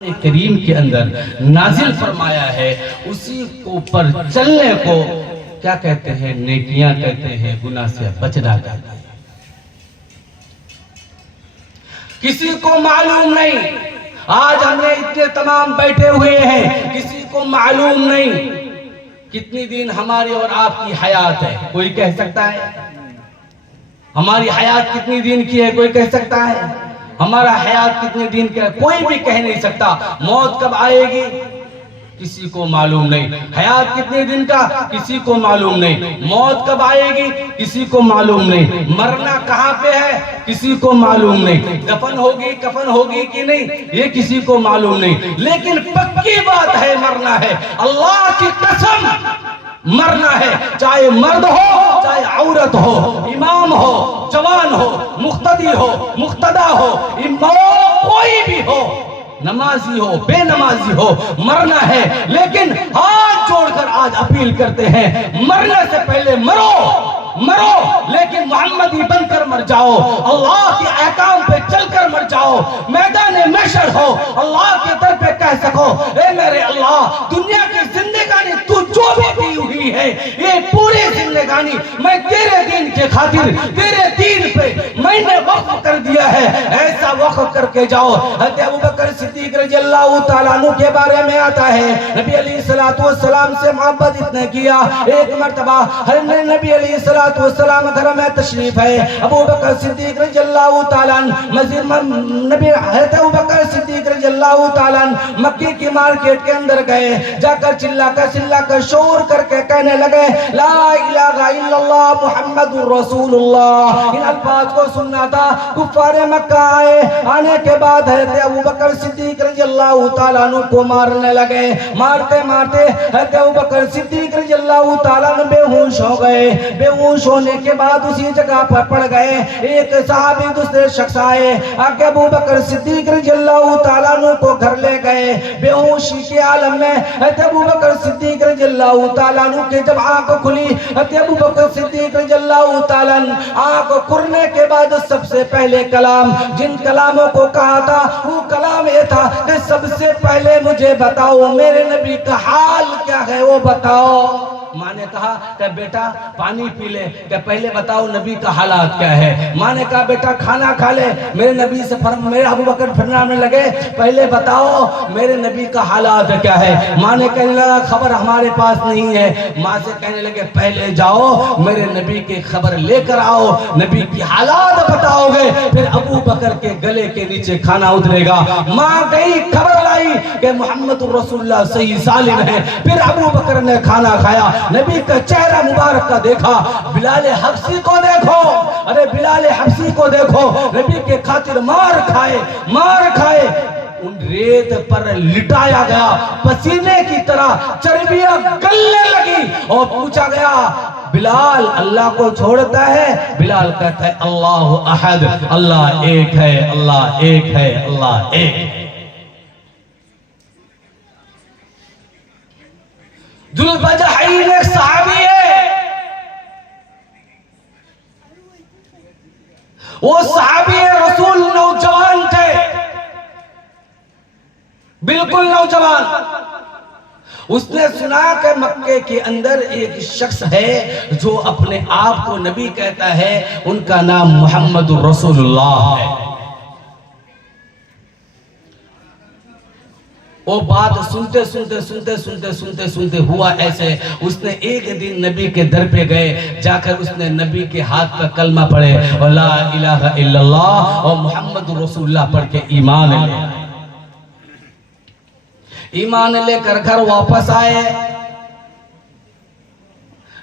کریم کے اندر نازل فرمایا ہے، اسی کو پر چلنے کو کیا کہتے ہیں؟ نیکیاں کہتے ہیں، گناہ سے بچنا کہتے ہیں۔ کسی کو معلوم نہیں، آج ہم نے اتنے تمام بیٹھے ہوئے ہیں، کسی کو معلوم نہیں کتنی دن ہماری اور آپ کی حیات ہے۔ کوئی کہہ سکتا ہے ہماری حیات کتنی دن کی ہے؟ کوئی کہہ سکتا ہے ہمارا حیات کتنے دن کا ہے؟ کوئی بھی کہہ نہیں سکتا۔ موت کب آئے گی کسی کو معلوم نہیں، حیات کتنے دن کا کسی کو معلوم نہیں، موت کب آئے گی کسی کو معلوم نہیں، مرنا کہاں پہ ہے کسی کو معلوم نہیں، دفن ہوگی کفن ہوگی کہ نہیں یہ کسی کو معلوم نہیں، لیکن پکی بات ہے مرنا ہے۔ اللہ کی قسم مرنا ہے، چاہے مرد ہو چاہے عورت ہو، امام ہو جوان ہو، مقتدی ہو مقتدہ ہو، کوئی بھی ہو، نمازی ہو بے نمازی ہو، مرنا ہے۔ لیکن ہاتھ جوڑ کر آج اپیل کرتے ہیں، مرنے سے پہلے مرو، لیکن محمدی بن کر مر جاؤ، اللہ کے احکام پہ چل کر مر جاؤ، میدان محشر ہو اللہ کے در پہ کہہ سکو، اے میرے اللہ دنیا کی زندگانی تو جو بھی دی ہوئی ہے، یہ پوری زندگانی میں تیرے دین کے خاطر تیرے دین پہ میں نے وقف کر دیا ہے، ایسا وقف کر کے جاؤ۔ حضرت ابوبکر صدیق رضی اللہ تعالیٰ عنہ کے بارے میں آتا ہے، نبی علیہ السلام سے محبت اتنے کیا، ایک مرتبہ نبی علیہ السلام گھر میں تشریف ہے، ابوبکر صدیق رضی اللہ تعالیٰ نبی حضرت ابوبکر صدیق رضی اللہ تعالیٰ مکے کی مارکیٹ کے اندر گئے، جا کر چلا کر شور کر کے کہنے لگے، لا الہ الا اللہ محمد رسول اللہ۔ ان الفاظ کو سننا تھا، کفار مکہ آئے، آنے کے بعد حضرت ابوبکر صدیق رضی اللہ تعالیٰ عنہ کو مارنے لگے، مارتے حضرت ابوبکر صدیق رضی اللہ تعالیٰ عنہ بے ہوش ہو گئے، بے ہوش ہونے کے بعد اسی جگہ پر پڑ گئے۔ ایک صحابی دوسرے شخص آئے، آگے ابوبکر صدیق رضی اللہ تعالیٰ عنہ کو گھر لے گئے، بے ہوشی کے عالم میں حضرت ابوبکر صدیق رضی اللہ تعالیٰ عنہ کے جب آنکھ کھلی، حضرت ابوبکر صدیق رضی اللہ تعالیٰ عنہ آنکھ کھلنے کے بعد سب سے پہلے کلام جن کلاموں کو کہا تھا وہ کلام یہ تھا کہ سب سے پہلے مجھے بتاؤ میرے نبی کا حال کیا ہے، وہ بتاؤ۔ ماں نے کہا کہ بیٹا پانی پی لے، کہ پہلے بتاؤ نبی کا حالات کیا ہے۔ ماں نے کہا بیٹا کھانا کھا لے، میرے نبی سے میرے ابوبکر فرمانے لگے پہلے بتاؤ میرے نبی کا حالات کیا ہے۔ ماں نے کہنے لگا خبر ہمارے پاس نہیں ہے۔ ماں سے کہنے لگے پہلے جاؤ میرے نبی کی خبر لے کر آؤ، نبی کی حالات بتاؤ گے پھر ابوبکر کے گلے کے نیچے کھانا اترے گا۔ ماں گئی خبر لائی کہ محمد رسول اللہ صحیح سالم ہے، پھر ابوبکر نے کھانا کھایا، نبی کا چہرہ مبارک کا دیکھا، بلال حبشی کو دیکھو، ارے بلال حبشی کو دیکھو، نبی کے خاطر مار کھائے، ان ریت پر لٹایا گیا، پسینے کی طرح چربیاں گلنے لگی، اور پوچھا گیا بلال اللہ کو چھوڑتا ہے؟ بلال کہتا ہے اللہ احد، اللہ ایک ہے، اللہ ایک ہے، اللہ ایک ہے۔ ذوالبجحین ایک صحابی ہے، وہ صحابی رسول نوجوان تھے، بالکل نوجوان۔ اس نے سنا کہ مکے کے اندر ایک شخص ہے جو اپنے آپ کو نبی کہتا ہے، ان کا نام محمد رسول اللہ ہے۔ وہ بات سنتے ہوا ایسے، اس نے ایک دن نبی کے در پہ گئے، جا کر اس نے نبی کے ہاتھ پر کلمہ پڑھے، لا الہ الا اللہ اور محمد رسول اللہ پڑھ کے ایمان لے کر گھر واپس آئے۔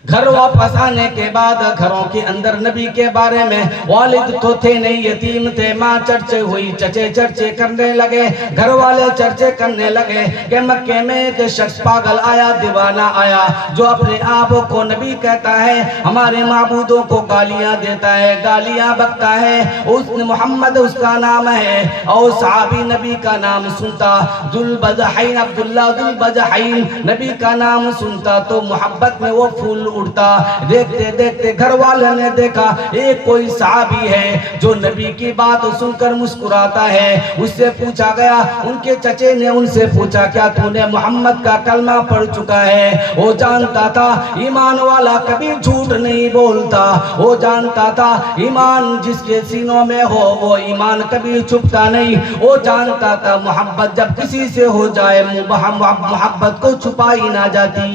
گھر واپس آنے کے بعد گھروں کے اندر نبی کے بارے میں، والد تو تھے نہیں یتیم تھے، ماں چرچے ہوئی، چچے چرچے کرنے لگے، گھر والے چرچے کرنے لگے کہ مکے میں ایک شخص پاگل آیا، دیوانہ آیا، جو اپنے آپ کو نبی کہتا ہے، ہمارے معبودوں کو گالیاں دیتا ہے، گالیاں بکتا ہے، اس نے محمد اس کا نام ہے، اور صحابی نبی کا نام سنتا، ذوالبجحین عبداللہ ذوالبجحین نبی کا نام سنتا تو محبت میں وہ پھول ٹوٹتا. دیکھتے دیکھتے گھر والے نے دیکھا ایک کوئی صحابی ہے جو نبی کی بات سن کر مسکراتا ہے. اس سے پوچھا گیا, ان کے چچے نے ان سے پوچھا کیا تو نے محمد کا کلمہ پڑھ چکا ہے؟ وہ جانتا تھا ایمان والا کبھی جھوٹ نہیں بولتا. وہ جانتا تھا ایمان جس کے سینوں میں ہو وہ ایمان کبھی چھپتا نہیں. وہ جانتا تھا محبت جب کسی سے ہو جائے محبت کو چھپائی نہ جاتی.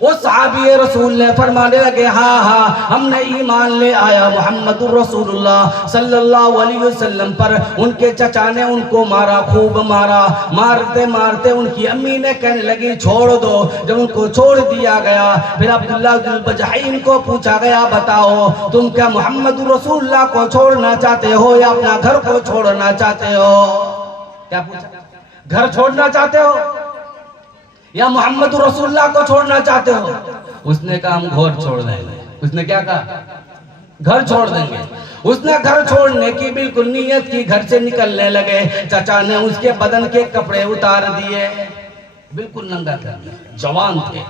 وہ صحابی رسول نے فرمانے لگے ہاں ہاں ہم نے ایمان لے آیا محمد رسول اللہ صلی اللہ علیہ وسلم پر. ان کے چچا نے ان کو مارا, خوب مارا. مارتے مارتے ان کی امی نے کہنے لگی چھوڑ دو. جب ان کو چھوڑ دیا گیا پھر عبداللہ ذو البجحین کو پوچھا گیا بتاؤ تم کیا محمد رسول اللہ کو چھوڑنا چاہتے ہو یا اپنا گھر کو چھوڑنا چاہتے ہو؟ کیا پوچھا؟ گھر چھوڑنا چاہتے ہو یا محمد رسول اللہ کو چھوڑنا چاہتے ہو؟ اس نے کہا ہم گھر چھوڑ دیں گے. اس نے کیا کہا؟ گھر چھوڑ دیں گے. اس نے گھر چھوڑنے کی بالکل نیت کی, گھر سے نکلنے لگے. چچا نے اس کے بدن کے کپڑے اتار دیے, بالکل ننگا کر دیا. جوان تھے,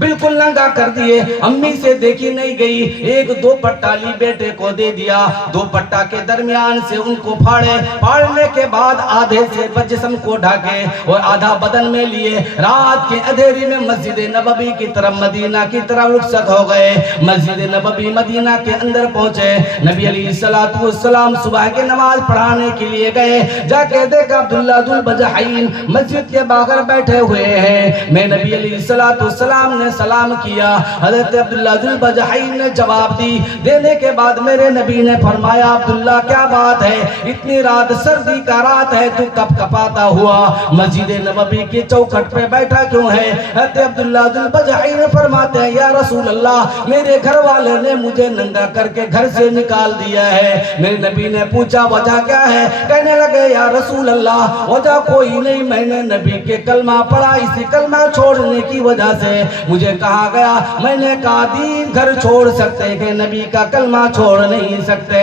بالکل ننگا کر دیے. امی سے دیکھی نہیں گئی. ایک دوپٹہ لی بیٹے کو دے دیا. دوپٹہ کے درمیان سے ان کو پھاڑے. پھاڑنے کے بعد آدھے سے جسم کو ڈھاکے اور آدھا بدن میں لیے. رات کے اندھیرے میں مسجد نبوی کی طرف مدینہ کی طرف رخصت ہو گئے. مسجد نبوی مدینہ کے اندر پہنچے. نبی علیہ السلام صبح کی نماز پڑھانے کے لیے گئے. جا کے دیکھا عبداللہ ذو البجحین مسجد کے باہر بیٹھے ہوئے ہیں. میں نبی علیہ السلام نے سلام کیا. حضرت عبداللہ ذو البجحین نے جواب دینے کے بعد میرے نبی نے فرمایا عبداللہ کیا بات ہے, اتنی رات سردی کا رات ہے تو کپ کپاتا ہوا مسجد نبوی کی چوکھٹ پہ بیٹھا کیوں ہے؟ حضرت عبداللہ ذو البجحین فرماتے ہیں یا رسول اللہ میرے گھر والے نے مجھے ننگا کر کے گھر سے نکال دیا ہے. میرے نبی نے پوچھا وجہ کیا ہے؟ کہنے لگے یا رسول اللہ وجہ کوئی نہیں, میں نے نبی کے کلمہ پڑھا, اسی کلمہ چھوڑنے کی وجہ سے مجھے کہا گیا. میں نے کہا دین گھر چھوڑ سکتے کہ نبی کا کلمہ چھوڑ نہیں سکتے؟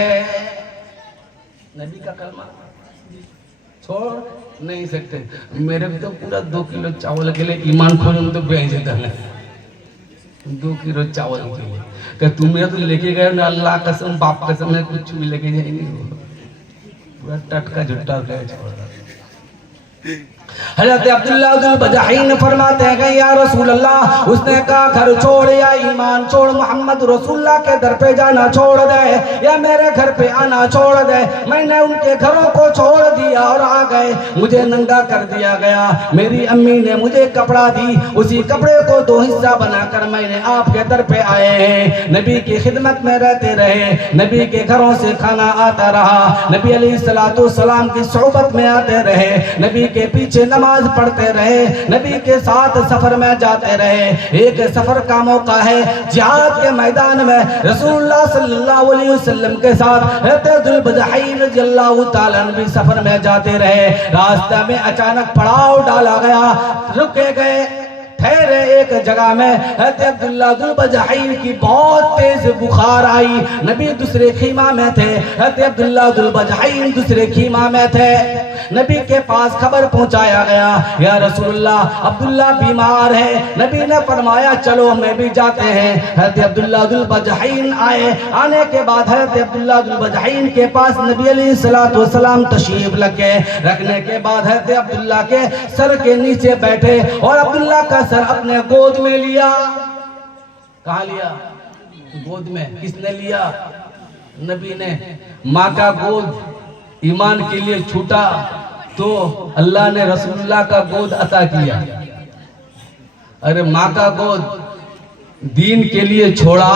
نبی کا کلمہ چھوڑ نہیں سکتے. میرے بھی تو پورا 2 کلو چاول کے لئے ایمان کھولوں تو بھیج دیتا ہے. 2 کلو چاول کے لئے کہ تمہیں تو لے کے گئے نا اللہ قسم باپ قسم میں کچھ بھی لے کے جائیں گے. پورا ٹٹکا جھٹا گئے چھوڑ. حضرت عبداللہ ذو البجحین فرماتے ہیں کہ یا رسول اللہ اس نے کہا گھر چھوڑ یا ایمان چھوڑ, محمد رسول اللہ کے در پہ جانا چھوڑ دے یا میرے گھر پہ آنا چھوڑ دے. میں نے ان کے گھروں کو چھوڑ دیا اور آ گئے. مجھے ننگا کر دیا گیا. میری امی نے مجھے کپڑا دی, اسی کپڑے کو 2 حصہ بنا کر میں نے آپ کے در پہ آئے ہیں. نبی کی خدمت میں رہتے رہے, نبی کے گھروں سے کھانا آتا رہا, نبی علیہ السلام کی صحبت میں آتے رہے, نبی کے پیچھے نماز پڑھتے رہے, نبی کے ساتھ سفر میں جاتے رہے. ایک سفر کا موقع ہے جہاد کے میدان میں رسول اللہ صلی اللہ علیہ وسلم کے ساتھ حضرت ذو البجحین رضی اللہ تعالیٰ عنہ بھی سفر میں جاتے رہے. راستہ میں اچانک پڑاؤ ڈالا گیا, رکے گئے, ٹھہرے ایک جگہ میں. حضرت عبداللہ ذو البجحین کی بہت تیز بخار آئی. نبی دوسرے خیمہ میں تھے, حضرت عبداللہ ذو البجحین دوسرے خیمہ میں تھے. نبی کے پاس خبر پہنچایا گیا یا رسول اللہ عبداللہ بیمار ہے. نبی نے فرمایا چلو ہمیں بھی جاتے ہیں. حضرت عبداللہ ذو البجحین آئے. آنے کے بعد حضرت عبداللہ ذو البجحین کے پاس نبی علیہ السلام تشریف لگے. رکھنے کے بعد حضرت عبداللہ کے سر کے نیچے بیٹھے اور عبداللہ کا سر اپنے گود میں لیا. کہاں لیا؟ گود میں. کس نے لیا؟ نبی نے. ماں کا گود ایمان کے لیے چھوٹا تو اللہ نے رسول اللہ کا گود عطا کیا. ارے ماں کا گود دین کے لیے چھوڑا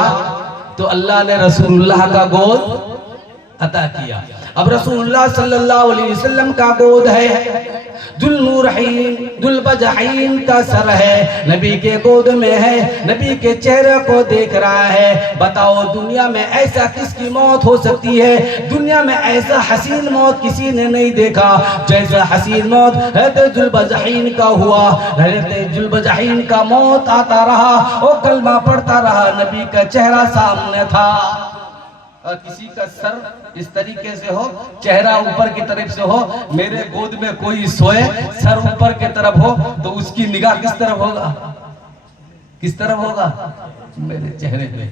تو اللہ نے رسول اللہ کا گود عطا کیا. اب رسول اللہ صلی اللہ علیہ وسلم کا گود ہے, ذوالنورین ذو البجحین کا سر ہے, نبی کے گود میں ہے, نبی کے چہرے کو دیکھ رہا ہے. بتاؤ دنیا میں ایسا کس کی موت ہو سکتی ہے؟ دنیا میں ایسا حسین موت کسی نے نہیں دیکھا جیسا حسین موت حضرت ذو البجحین کا ہوا. حضرت ذو البجحین کا موت آتا رہا اور کلمہ پڑھتا رہا, نبی کا چہرہ سامنے تھا. اور کسی کا سر اس طریقے سے ہو, چہرہ اوپر کی طرف سے ہو, میرے گود میں کوئی سوئے سر اوپر کی طرف ہو تو اس کی نگاہ کس طرف ہوگا؟ کس طرف ہوگا؟ میرے چہرے پہ.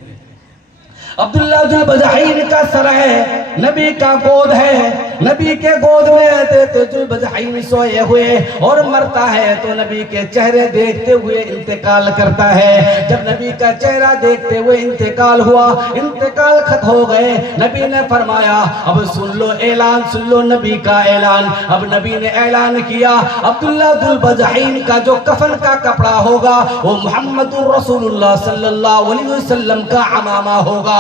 عبداللہ ذل بجحین کا سر ہے، نبی کا گود ہے، نبی کے گود میں ذل بجحین سوئے ہوئے اور مرتا ہے تو نبی کے چہرے دیکھتے ہوئے انتقال کرتا ہے. جب نبی کا چہرہ دیکھتے ہوئے انتقال ہوا، انتقال ختم ہو گئے، نبی نے فرمایا اب سن لو اعلان، سن لو نبی کا اعلان. اب نبی نے اعلان کیا عبداللہ ذل بجحین کا جو کفن کا کپڑا ہوگا وہ محمد رسول اللہ صلی اللہ علیہ وسلم کا عمامہ ہوگا.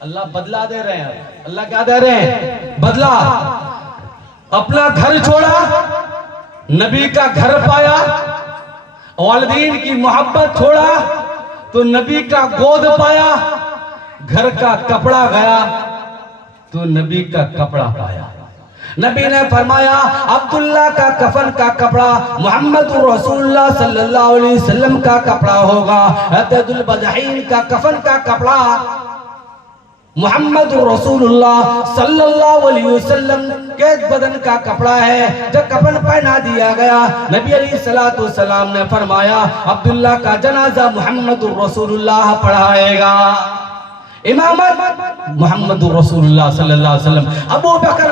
اللہ بدلہ دے رہے ہیں. اللہ کیا دے رہے ہیں؟ بدلہ. اپنا گھر چھوڑا، نبی کا گھر پایا، والدین کی محبت چھوڑا تو نبی کا گود پایا، گھر کا کپڑا گیا تو نبی کا کپڑا پایا. نبی نے فرمایا عبداللہ کا کفن کا کپڑا محمد رسول اللہ صلی اللہ علیہ وسلم کا کپڑا ہوگا. حضرت ذل بجحین کا کفن کا کپڑا محمد رسول اللہ صلی اللہ علیہ وسلم کے بدن کا کپڑا ہے. جب کفن پہنا دیا گیا، نبی علیہ السلام نے فرمایا عبداللہ کا جنازہ محمد رسول اللہ پڑھائے گا. امامت محمد رسول اللہ صلی اللہ علیہ وسلم. ابو بکر،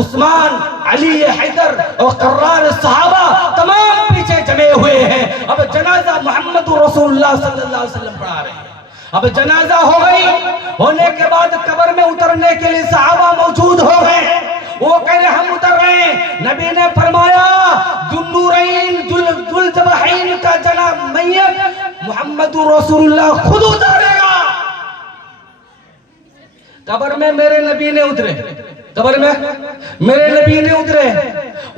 عثمان، علی، حیدر اور قرار صحابہ تمام پیچھے جمے ہوئے ہیں. اب جنازہ محمد رسول اللہ صلی اللہ علیہ وسلم پڑھا رہے ہیں. اب جنازہ ہو گئی، ہونے کے بعد قبر میں اترنے کے لیے صحابہ موجود ہو گئے. وہ کہہ رہے ہم اتر رہے ہیں. نبی نے فرمایا ذوالنورین ذل جبحین کا جناب میت محمد رسول اللہ خود اتارے گا. قبر میں میرے نبی نے اترے، قبر میں میرے نبی نے اترے.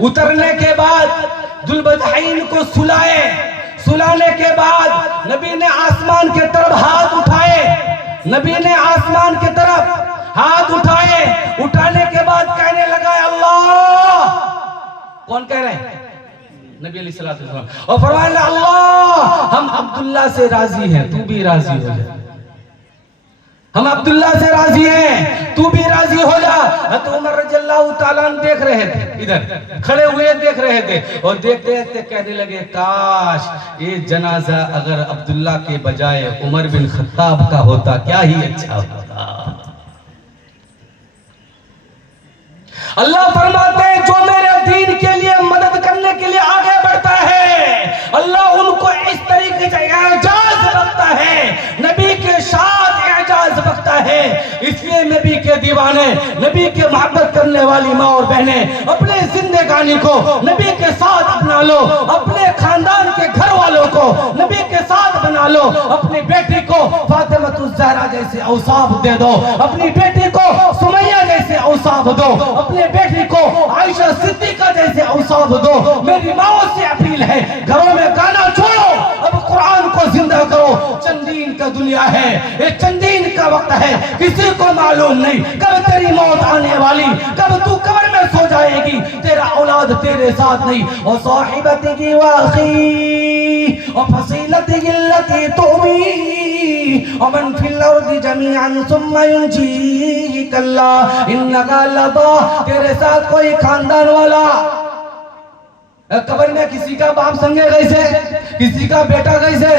اترنے کے بعد ذل بجحین کو سلائے. سلانے کے بعد نبی نے آسمان کے طرف ہاتھ اٹھائے. نبی نے آسمان کے طرف ہاتھ اٹھائے. اٹھانے کے بعد کہنے لگا اللہ. کون کہہ رہے ہیں؟ نبی علیہ السلام. اور فرمایا اللہ ہم عبداللہ سے راضی ہیں، تو بھی راضی ہو جا. ہم عبداللہ سے راضی ہیں، تو بھی راضی ہو جا. حضرت عمر رضی اللہ تعالیٰ عنہ دیکھ رہے تھے، ادھر کھڑے ہوئے دیکھ رہے تھے اور دیکھتے دیکھتے کہنے لگے کاش یہ جنازہ اگر عبداللہ کے بجائے عمر بن خطاب کا ہوتا کیا ہی اچھا ہوتا. اللہ فرماتے ہیں جو میرے دین کے لیے مدد کرنے کے لیے آگے بڑھتا ہے اللہ ان کو اس طریقے سے اعجاز رکھتا ہے، نبی کے ساتھ اعجاز رکھتا ہے. اس لیے نبی کے دیوانے، نبی کے محبت کرنے والی ماں اور بہنیں اپنے زندگانی کو نبی کے ساتھ اپنا لو. اپنے خاندان کے گھر والوں کو نبی کے ساتھ بنا لو. اپنی بیٹی کو فاطمہ الزہرا جیسے اوصاف دے دو، اپنی بیٹی کو سمیہ جیسے اوصاف دو، اپنے بیٹی کو عائشہ صدیقہ جیسے اوصاف دو. میری ماں سے اپیل ہے گھروں میں گانا چھوڑو، اب قرآن کو زندہ کرو. چند دن کا دنیا ہے، یہ چند دن کا وقت ہے، کسی کو معلوم نہیں کب تیری موت آنے والی، کب تو قبر میں سو جائے گی، تیرا اولاد تیرے ساتھ نہیں. اور صاحبتی واخی اور فصیلتی التي تؤوی ومن فی الارض جميعا ثم ينجیک اللہ انک لضا. تیرے ساتھ کوئی خاندان والا قبر میں کسی کا باپ سنگے گئے سے، کسی کا بیٹا گئے سے،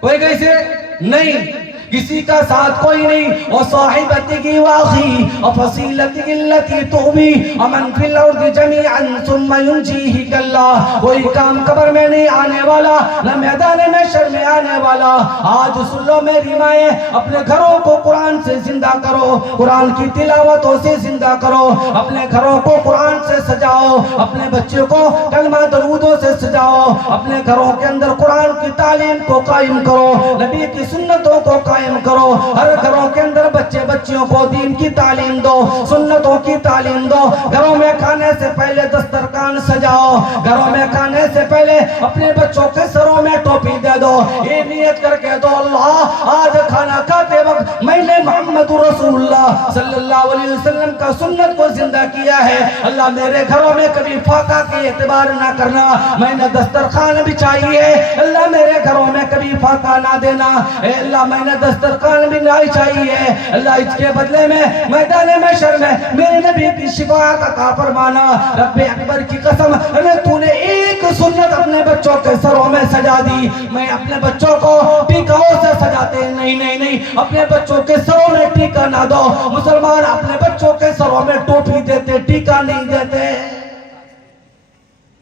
کوئی گئے سے نہیں، کسی کا ساتھ کوئی نہیں. اور صاحبتی کی واخی اور فصیلتی التي تؤوی ومن فی الارض جميعا ثم ينجیک اللہ. کوئی کام قبر میں نہیں آنے والا، نہ میدان محشر میں آنے والا. آج سن لو میری مائیں، اپنے گھروں کو قرآن سے زندہ کرو، قرآن کی تلاوتوں سے زندہ کرو. اپنے گھروں کو قرآن سے سجاؤ، اپنے بچوں کو کلمہ درودوں سے سجاؤ. اپنے گھروں کے اندر قرآن کی تعلیم کو قائم کرو، نبی کی سنتوں کو قائم کرو. ہر گھروں کے اندر بچے بچیوں کو دین کی تعلیم دو، سنتوں کی تعلیم دو. گھروں میں کھانے سے پہلے دسترخوان سجاؤ، گھروں میں کھانے سے پہلے اپنے بچوں کے سروں میں ٹوپی دے دو. یہ نیت کر کے دو اللہ آج کھانا کھاتے وقت میں نے محمد رسول اللہ صلی اللہ علیہ وسلم کا سنت کو زندہ کیا ہے. اللہ میرے گھروں میں کبھی فاقہ کے اعتبار نہ کرنا، میں نے دسترخوان بچائی ہے، اللہ میرے گھروں میں کبھی فاقہ نہ دینا. اے اللہ میں نے دسترخوان بھی نہیں چاہیے، اللہ اس کے بدلے میں میدان محشر میں میرے نبی کی شفاعت عطا فرمانا. رب اکبر کی قسم اگر تو نے ایک سنت اپنے بچوں کے سروں میں سجا دی. میں اپنے بچوں کو ٹیکاؤں سے سجاتے ہیں. نہیں نہیں نہیں, اپنے بچوں کے سروں میں ٹیکا نہ دو. مسلمان اپنے بچوں کے سروں میں ٹوپی دیتے, ٹیکا نہیں دیتے.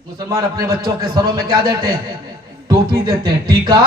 مسلمان اپنے بچوں کے سروں میں کیا دیتے ہیں؟ ٹوپی دیتے ہیں, ٹیکا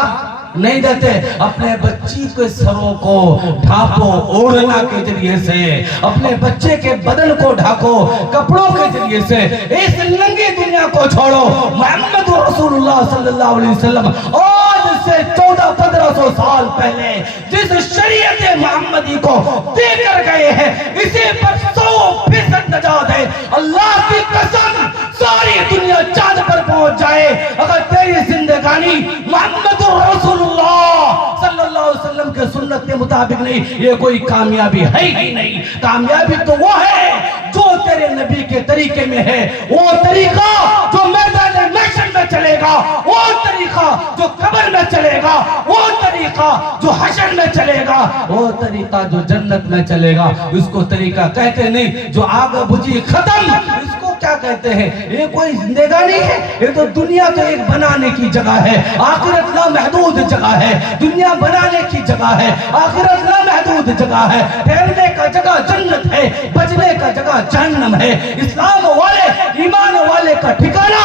نہیں دیتے. اپنے بچی کے سروں کو ڈھانپو اوڑھنا کے ذریعے سے, اپنے بچے کے بدن کو ڈھانپو کپڑوں کے ذریعے سے. اس ننگی دنیا کو چھوڑو. محمد رسول اللہ صلی اللہ علیہ وسلم آج سے 1400-1500 سال پہلے جس شریعت محمدی کو دے کر گئے ہیں, اسی پر 100% نجات ہے. اللہ کی قسم ساری دنیا چاند پر پہنچ جائے, اگر تیری زندگانی محمد رسول اللہ صلی اللہ علیہ وسلم کے سنت کے مطابق نہیں, یہ کوئی کامیابی ہے ہی نہیں. کامیابی تو وہ ہے جو تیرے نبی کے طریقے میں ہے, وہ طریقہ جو میدان محشر میں چلے گا, وہ طریقہ جو قبر میں چلے گا, وہ طریقہ جو حشر میں چلے گا, وہ طریقہ جو جنت میں چلے گا. اس کو طریقہ کہتے نہیں جو آگ بجھی ختم, اس کو کیا کہتے ہیں؟ یہ کوئی زندگانی ہے؟ یہ تو دنیا تو ایک بنانے کی جگہ ہے, آخرت لامحدود جگہ ہے. دنیا بنانے کی جگہ ہے, آخرت لامحدود جگہ ہے. ٹھہرنے کا جگہ جنت ہے, بچنے کا جگہ جہنم ہے. اسلام والے ایمان والے کا ٹھکانہ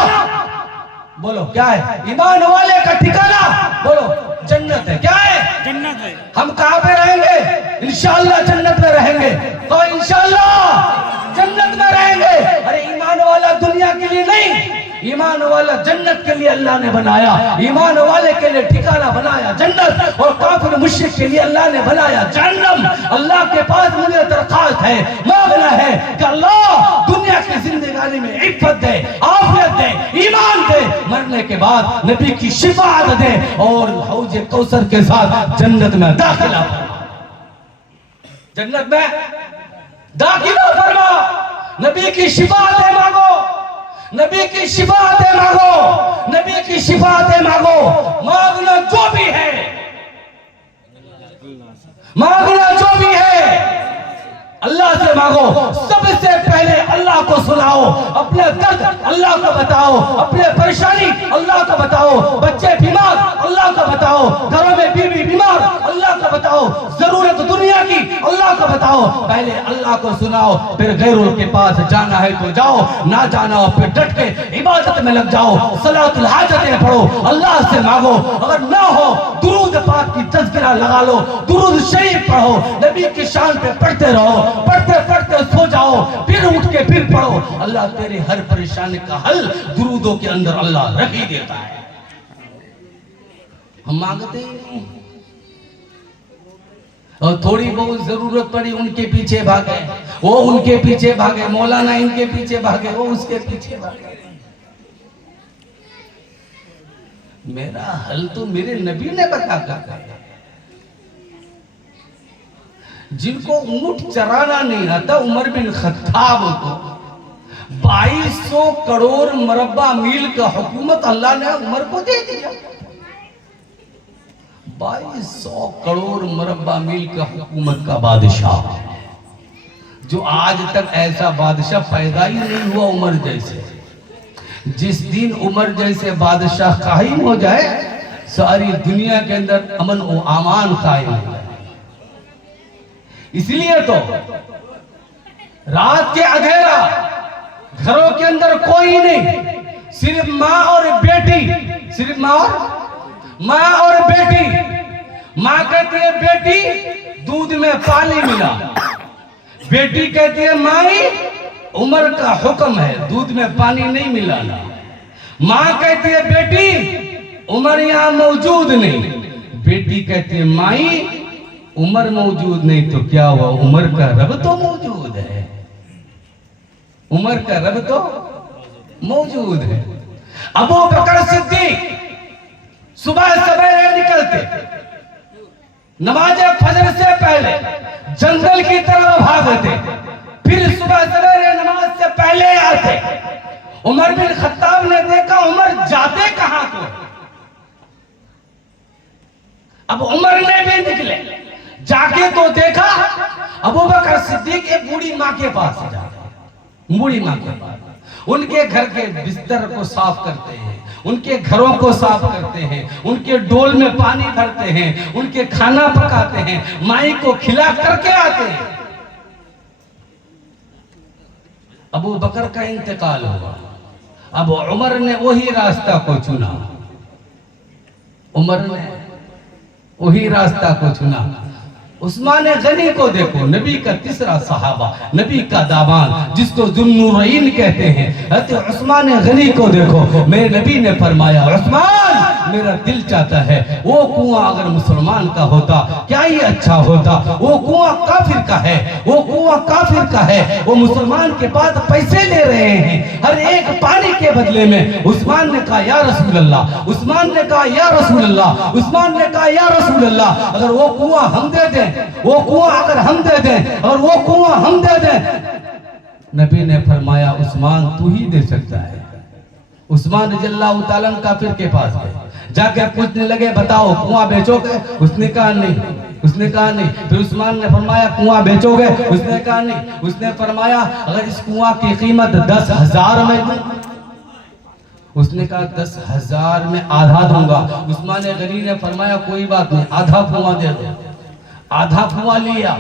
بولو کیا ہے؟ ایمان والے کا ٹھکانہ بولو جنت ہے. کیا ہے؟ جنت ہے. ہم کہاں پہ رہیں گے؟ انشاءاللہ جنت میں رہیں گے. تو انشاءاللہ جنت میں رہیں گے. ارے ایمان والا دنیا کے لیے نہیں, ایمان والا جنت کے لیے اللہ نے بنایا. ایمان والے کے لیے ٹھکانہ بنایا جنت, اور کافر مشرک کے لیے اللہ نے بنایا جہنم. اللہ کے پاس مجھے درخواست ہے, مانگنا ہے کہ اللہ دنیا کی زندگانی میں عفت دے, عافیت دے, ایمان دے, مرنے کے بعد نبی کی شفاعت دے, اور حوض کوثر کے ساتھ جنت میں داخلہ فرما. جنت میں داخلہ فرما. نبی کی شفاعتیں مانگو, نبی کی شفاعتیں مانگو, نبی کی شفاعتیں مانگو. مانگنا جو بھی ہے, مانگنا جو بھی ہے اللہ سے مانگو. سب سے پہلے اللہ کو سناؤ, اپنے درد اللہ کو بتاؤ, اپنے پریشانی اللہ کو بتاؤ, بچے بیمار اللہ کو بتاؤ, گھروں میں بیوی بیمار اللہ کو بتاؤ, ضرورت دنیا کی اللہ کو بتاؤ. پہلے اللہ کو سناؤ, پھر غیروں کے پاس جانا ہے تو جاؤ, نہ جانا ہو پھر ڈٹ کے عبادت میں لگ جاؤ, صلاۃ الحاجتیں پڑھو, اللہ سے مانگو. اگر نہ ہو درود پاک کی تذکرہ لگا لو, درود شریف پڑھو, نبی کی شان پہ پڑھتے رہو, پڑھتے پڑھتے سو جاؤ, پھر اٹھ کے پھر پڑھو. اللہ تیرے ہر پریشانی کا حل درودوں کے اندر اللہ رکھ ہی دیتا ہے. ہم مانگتے ہی نہیں, اور تھوڑی بہت ضرورت پڑی ان کے پیچھے بھاگے, وہ ان کے پیچھے بھاگے, مولانا ان کے پیچھے بھاگے, وہ اس کے پیچھے بھاگے. میرا حل تو میرے نبی نے بتا کر, جن کو اونٹ چرانا نہیں آتا, عمر بن خطاب کو 2200 کروڑ مربع میل کا حکومت اللہ نے عمر کو دے دیا. 2200 کروڑ مربع میل کا حکومت کا بادشاہ, جو آج تک ایسا بادشاہ پیدا ہی نہیں ہوا عمر جیسے. جس دن عمر جیسے بادشاہ قائم ہو جائے, ساری دنیا کے اندر امن و امان قائم ہو جائے. اس لیے تو رات کے اندھیرا, گھروں کے اندر کوئی نہیں, صرف ماں اور بیٹی, صرف ماں اور بیٹی. ماں کہتی ہے بیٹی دودھ میں پانی ملا, بیٹی کہتی ہے مائی عمر کا حکم ہے دودھ میں پانی نہیں ملانا. ماں کہتی ہے بیٹی عمر یہاں موجود نہیں, بیٹی کہتی ہے مائی عمر موجود نہیں تو کیا ہوا, عمر کا رب تو موجود ہے, عمر کا رب تو موجود ہے. ابو بکر صدیق صبح سویرے نکلتے, نماز فجر سے پہلے جنگل کی طرف بھاگتے, پھر صبح سویرے نماز سے پہلے آتے. عمر بن خطاب نے دیکھا عمر جاتے کہاں کو, اب عمر نے بھی نکلے, جا کے تو دیکھا ابو بکر صدیق ایک بوڑھی ماں کے پاس جاتے, بوڑھی ماں کے پاس. ان کے گھر کے بستر کو صاف کرتے ہیں، ان کے گھروں کو صاف کرتے ہیں، ان کے ڈول میں پانی بھرتے ہیں، ان کے کھانا پکاتے ہیں، مائی کو کھلا کر کے آتے ہیں۔ ابو بکر کا انتقال ہوا، اب عمر نے وہی راستہ کو چنا، عمر نے وہی راستہ کو چنا۔ عثمان غنی کو دیکھو، نبی کا تیسرا صحابہ، نبی کا داماد، جس کو ذو النورین کہتے ہیں، حضرت عثمان غنی کو دیکھو۔ میرے نبی نے فرمایا، عثمان میرا دل چاہتا ہے وہ کنواں اگر مسلمان کا ہوتا کیا ہی اچھا ہوتا، وہ کنواں کافر کا ہے، وہ کنواں کافر کا ہے، وہ مسلمان کے پاس پیسے لے رہے ہیں ہر ایک پانی کے بدلے میں۔ عثمان نے کہا یا رسول اللہ، عثمان نے کہا یا رسول اللہ، عثمان نے کہا یا رسول اللہ، اگر وہ کنواں ہم دے دیں، وہ کنواں اگر ہم دے دیں، اور وہ کنواں ہم دے دیں۔ نبی نے فرمایا عثمان تو ہی دے سکتا ہے۔ عثمان رضی اللہ تعالیٰ کافر کے پاس گئے، جا کے پوچھنے لگے بتاؤ کنواں بیچو گے؟ اس نے کہا نہیں، اس نے کہا نہیں۔ پھر عثمان نے فرمایا کنواں بیچو گے؟ اس نے کہا نہیں۔ اس نے فرمایا اگر اس کنواں کی قیمت 10,000 میں دوں؟ اس نے کہا 10,000 میں آدھا دوں گا۔ عثمان غنی نے فرمایا کوئی بات نہیں، آدھا کنواں دے دو۔ آدھا کنواں لیا،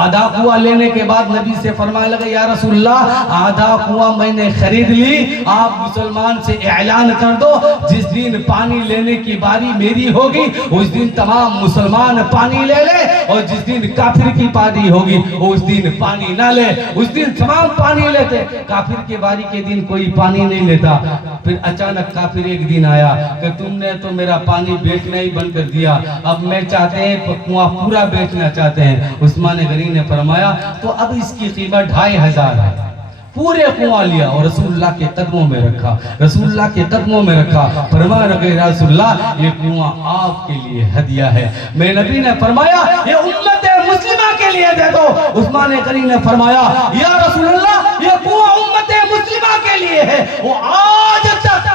آدھا کنواں لینے کے بعد نبی سے فرمانے لگے یا رسول اللہ آدھا کنواں میں نے خرید لی، آپ مسلمان سے اعلان کر دو جس دن پانی لینے کی باری میری ہوگی اس دن تمام مسلمان پانی لے لے، اور جس دن کافر کی باری ہوگی اس دن پانی نہ لے۔ اس دن تمام پانی لیتے، کافر کی باری کے دن کوئی پانی نہیں لیتا۔ پھر اچانک کافر ایک دن آیا کہ تم نے تو میرا پانی بیچنا ہی بند کر دیا، اب میں چاہتے ہیں کنواں پورا بیچنا چاہتے ہیں۔ عثمان غنی نے فرمایا تو اب اس کی قیمت 2,500 ہے۔ پورے کنواں لیا اور رسول اللہ کے قدموں میں رکھا، رسول اللہ کے قدموں میں رکھا۔ فرمایا لگے رسول اللہ یہ کنواں آپ کے لیے ہدیہ ہے۔ میرے نبی نے فرمایا یہ امت مسلمہ کے لیے دے دو۔ عثمان غنی نے فرمایا یا رسول اللہ یہ کنواں امت مسلمہ کے لیے ہے۔ وہ آج تک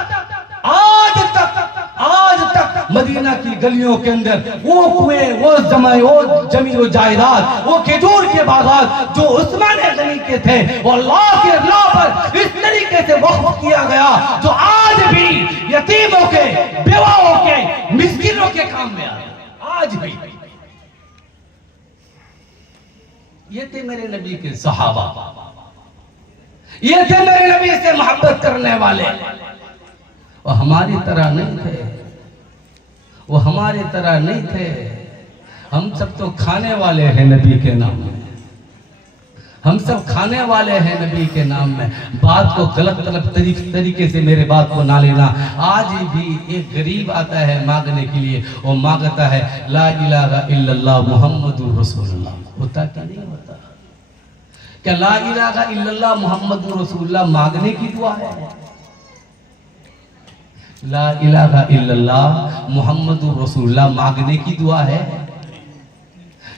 مدینہ کی گلیوں کے اندر وہ کنویں، وہ زمین و جائیداد، وہ کھجور کے باغات جو عثمان غنی کے تھے وہ اللہ کے راہ پر اس طریقے سے وقف کیا گیا جو آج بھی یتیموں کے، بیواؤں کے، مسکینوں کے کام میں آیا۔ آج بھی یہ تھے میرے نبی کے صحابہ، یہ تھے میرے نبی سے محبت کرنے والے۔ وہ ہماری طرح نہیں تھے، وہ ہماری طرح نہیں تھے۔ ہم سب تو کھانے والے ہیں نبی کے نام میں، ہم سب کھانے والے ہیں نبی کے نام میں۔ بات کو غلط طریقے سے میرے بات کو نہ لینا۔ آج بھی ایک غریب آتا ہے مانگنے کے لیے، وہ مانگتا ہے لا الہ الا اللہ محمد رسول اللہ۔ ہوتا کیا نہیں ہوتا؟ کیا لا الہ الا اللہ محمد رسول اللہ مانگنے کی دعا ہے؟ لا الہ الا اللہ محمد رسول اللہ مانگنے کی دعا ہے؟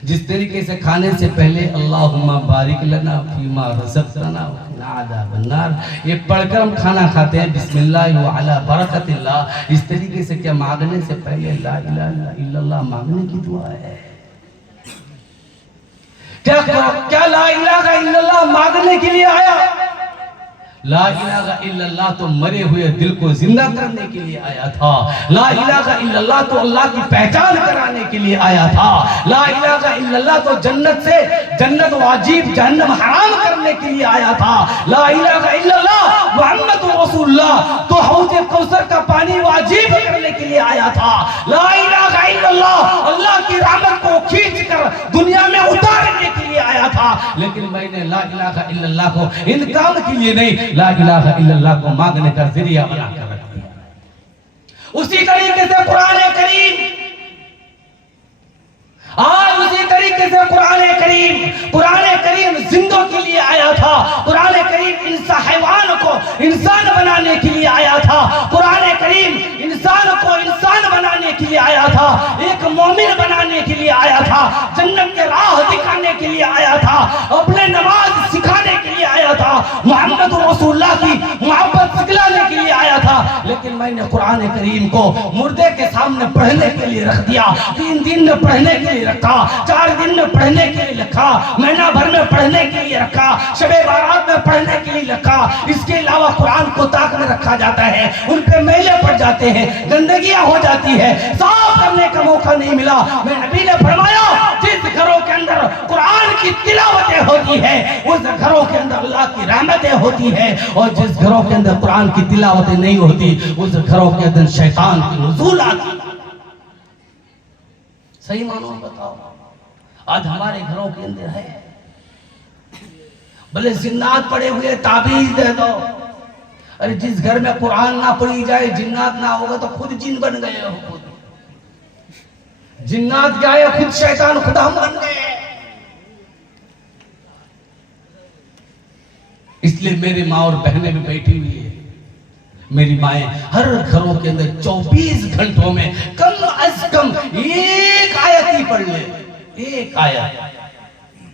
جس طریقے سے کھانے سے پہلے اللہم بارک لنا فیما رزقتنا وقنا عذاب النار یہ پڑھ کر ہم کھانا کھاتے ہیں بسم اللہ وعلی برکت اللہ، اس طریقے سے کیا مانگنے سے پہلے لا الہ الا اللہ مانگنے کی دعا ہے؟ کیا لا الہ الا اللہ مانگنے کے لیے آیا؟ لا الہ الا اللہ تو مرے ہوئے دل کو زندہ کرنے کے لیے آیا تھا۔ لا الہ الا اللہ تو اللہ کی پہچان کرانے کے لیے آیا تھا۔ لا الہ الا اللہ تو جنت واجب جہنم حرام کرنے کے لیے آیا تھا۔ لا الہ الا اللہ محمد رسول اللہ تو حوض کوثر کا پانی واجب کرنے کے لیے آیا تھا۔ لا الہ الا اللہ اللہ کی رحمت کو کھینچ کر دنیا میں اتارنے کے لیے آیا تھا، لیکن میں نے لا الہ الا اللہ کو انکار کے لیے نہیں، لا الہ الا اللہ کو مانگنے کا ذریعہ بنا کر رکھ دیا۔ اسی طریقے سے قرآن کریم آج اسی طریقے سے قرآن کریم زندوں کے لیے آیا تھا۔ قرآن کریم حیوان کو انسان بنانے کے لیے آیا تھا۔ قرآن کریم انسان کو انسان بنانے کے لیے آیا تھا، ایک مومن بنانے کے لیے آیا تھا، جنت کے راہ دکھانے کے لیے آیا تھا، اپنے نماز سکھانے کے لیے آیا تھا، محمد رسول اللہ کی محبت سکھلانے کے لیے آیا تھا۔ لیکن میں نے قرآن کریم کو مردے کے سامنے پڑھنے کے لیے رکھ دیا، 3 دن میں پڑھنے کے لیے رکھا، 4 دن میں پڑھنے کے لیے رکھا، مہینہ بھر میں پڑھنے کے لیے رکھا، شب بارات میں پڑھنے کے لیے رکھا۔ اس کے علاوہ قرآن کو طاق میں رکھا جاتا ہے، ان پہ میلے پڑ جاتے ہیں، گندگیاں ہو جاتی ہے، صاف کرنے کا موقع نہیں ملا۔ میں نبی نے فرمایا جس گھروں کے اندر قرآن کی تلاوتیں ہوتی ہے اس گھروں کے اندر اللہ کی رحمتیں ہوتی ہے، اور جس گھروں کے اندر قرآن کی تلاوتیں نہیں ہوتی اس گھروں کے اندر شیطان کی نزول آتی۔ صحیح معنوں میں بتاؤ، آج ہمارے گھروں کے اندر ہے بھلے جنات پڑے ہوئے تعبیز دے دو، ارے جس گھر میں قرآن نہ پڑھی جائے جنات نہ ہوگا تو خود جن بن گئے ہو، خود جنات کیا ہے، خود شیطان خود ہم بن گئے۔ اس لیے میری ماں اور بہنیں بھی بیٹھی ہوئی ہے، میری مائیں ہر گھروں کے اندر 24 گھنٹوں میں کم از کم ایک آیت ہی پڑھ لے، ایک آیت،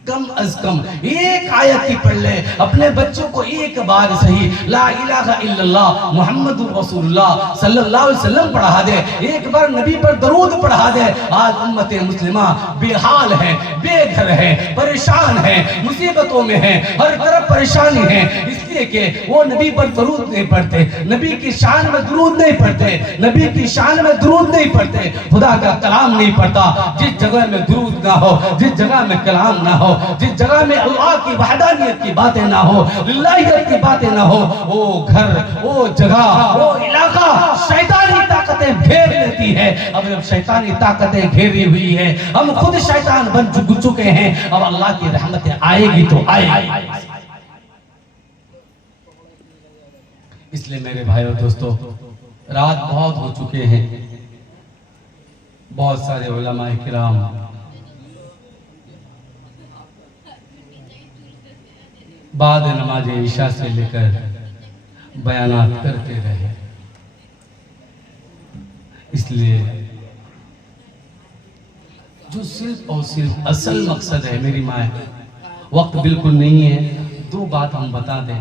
کم از کم ایک آیت ہی پڑھ لے، اپنے بچوں کو ایک بار صحیح لا الہ الا اللہ محمد رسول اللہ صلی اللہ علیہ وسلم پڑھا دے، ایک بار نبی پر درود پڑھا دے۔ آج امت مسلمہ بے حال ہے، بے گھر ہے، پریشان ہے، مصیبتوں میں ہے، ہر طرف پریشانی ہے، اس لیے کہ وہ نبی پر درود نہیں پڑھتے، نبی کی شان میں درود نہیں پڑھتے، نبی کی شان میں درود نہیں پڑھتے، خدا کا کلام نہیں پڑھتا۔ جس جگہ میں درود نہ ہو، جس جگہ میں کلام نہ ہو، جس جگہ میں اللہ کی وحدانیت کی باتیں نہ ہو، للہیت کی باتیں نہ ہو، وہ گھر، وہ جگہ، وہ علاقہ شیطانی طاقتیں گھیر لیتی ہے۔ اب جب شیطانی طاقتیں گھیری ہوئی ہے، ہم خود شیطان بن چکے ہیں، اب اللہ کی رحمتیں آئے گی تو آئے گی۔ اس لیے میرے بھائیو دوستو، رات بہت ہو چکے ہیں، بہت سارے علماء کرام بعد نماز عشاء سے لے کر بیانات کرتے رہے، اس لیے جو صرف اور صرف اصل مقصد ہے میری ماں، وقت بالکل نہیں ہے، 2 بات ہم بتا دیں۔